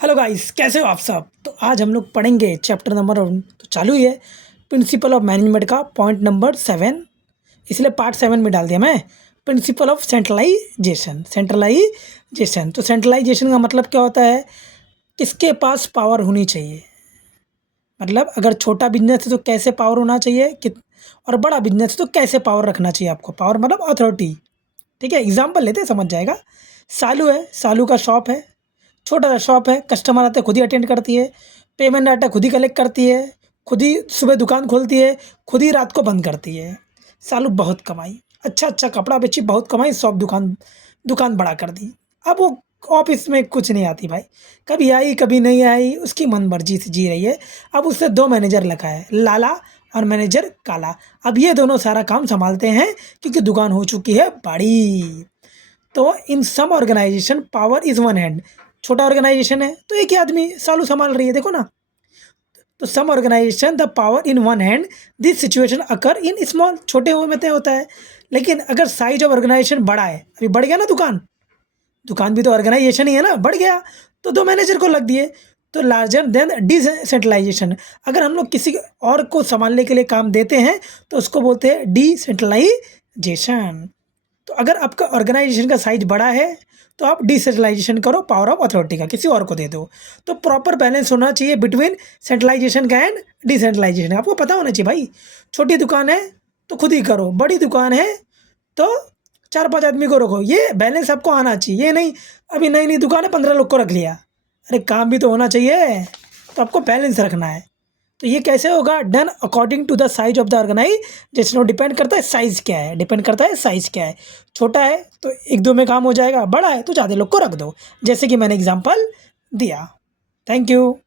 Hello guys, कैसे हो आप सब। तो आज हम लोग पढ़ेंगे चैप्टर नंबर तो चालू ही है, प्रिंसिपल ऑफ मैनेजमेंट का पॉइंट नंबर 7। इसलिए पार्ट 7 में डाल दिया मैं, प्रिंसिपल ऑफ सेंट्रलाइजेशन। तो सेंट्रलाइजेशन का मतलब क्या होता है, किसके पास पावर होनी चाहिए। मतलब अगर छोटा बिजनेस है तो कैसे पावर होना चाहिए और बड़ा बिजनेस है तो कैसे पावर रखना चाहिए आपको। पावर मतलब अथॉरिटी। ठीक है, एग्जाम्पल लेते हैं, समझ जाएगा। सालू है, सालू का शॉप है, छोटा सा शॉप है, कस्टमर आते खुद ही अटेंड करती है, पेमेंट डाटा खुद ही कलेक्ट करती है, खुद ही सुबह दुकान खोलती है, खुद ही रात को बंद करती है। सालू बहुत कमाई, अच्छा अच्छा कपड़ा बेची, बहुत कमाई, शॉप दुकान दुकान बड़ा कर दी। अब वो ऑफिस में कुछ नहीं आती भाई, कभी आई कभी नहीं आई, उसकी मन मर्जी से जी रही है। अब उससे दो मैनेजर लगा है, लाला और मैनेजर काला। अब ये दोनों सारा काम संभालते हैं क्योंकि दुकान हो चुकी है बड़ी। तो in some organisation power is one hand. छोटा ऑर्गेनाइजेशन है तो एक ही आदमी सालू संभाल रही है, देखो ना। तो some organisation the power in one hand, this situation occur in small. छोटे हुए में तय होता है, लेकिन अगर साइज ऑफ ऑर्गेनाइजेशन बड़ा है, अभी बढ़ गया ना दुकान, दुकान भी तो ऑर्गेनाइजेशन ही है ना, बढ़ गया तो दो मैनेजर को लग दिए। तो लार्जर देन डिसेंट्रलाइजेशन, अगर हम लोग किसी और को संभालने के लिए काम देते हैं तो उसको बोलते हैं डिसेंट्रलाइजेशन। तो अगर आपका ऑर्गेनाइजेशन का साइज बड़ा है तो आप डिसेंट्रलाइजेशन करो, पावर ऑफ अथॉरिटी का किसी और को दे दो। तो प्रॉपर बैलेंस होना चाहिए बिटवीन सेंट्रलाइजेशन का एंड डिसेंट्रलाइजेशन। आपको पता होना चाहिए भाई, छोटी दुकान है तो खुद ही करो, बड़ी दुकान है तो 4-5 आदमी को रखो। ये बैलेंस आपको आना चाहिए। ये नहीं अभी नई नई दुकान है 15 लोग को रख लिया, अरे काम भी तो होना चाहिए। तो आपको बैलेंस रखना है। तो ये कैसे होगा, done according to the size of the organisation. Depend करता है साइज़ क्या है, डिपेंड करता है साइज़ क्या है। छोटा है तो एक दो में काम हो जाएगा, बड़ा है तो ज़्यादा लोग को रख दो, जैसे कि मैंने एग्जांपल दिया। Thank you.